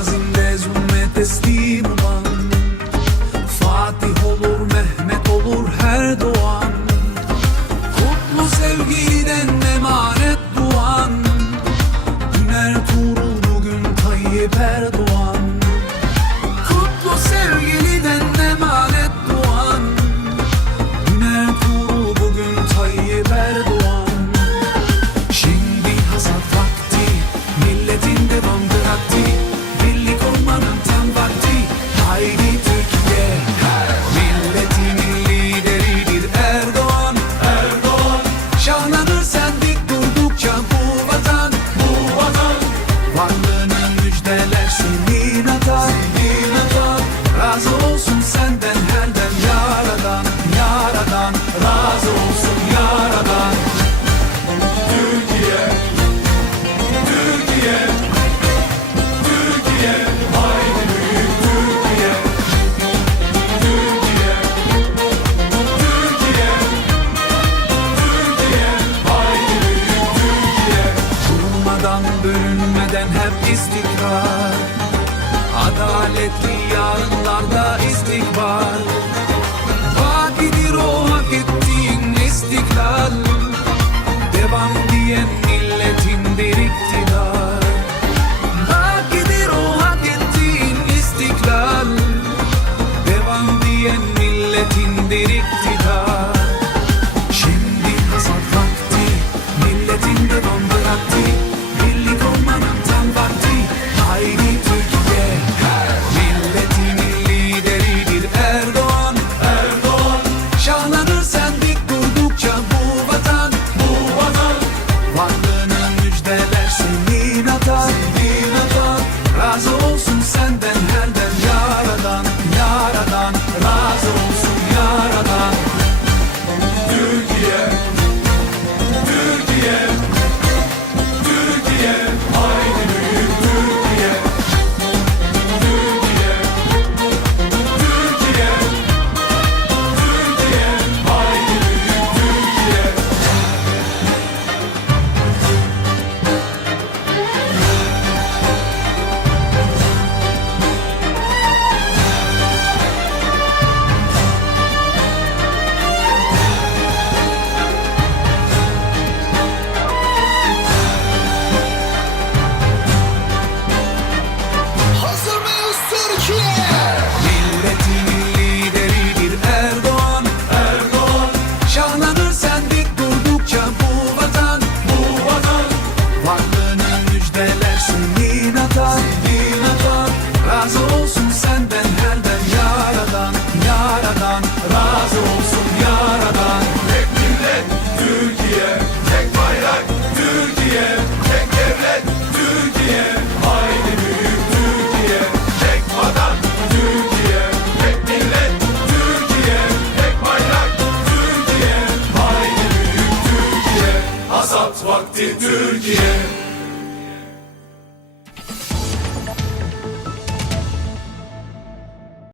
Mas indez um metestimo hep istikrar. Adaletli yarınlarda istikbal. Vakidir o hak ettiğin istiklal. Devam diyen milletindir iktidar. Vakidir o hak ettiğin istiklal. Devam diyen milletindir iktidar yaradan Razı olsun yaradan. Tek millet Türkiye Tek bayrak Türkiye Tek devlet Türkiye. Haydi büyük Türkiye Tek vatan Türkiye. Tek millet Türkiye Tek bayrak Türkiye. Haydi büyük Türkiye Hasat vakti Türkiye.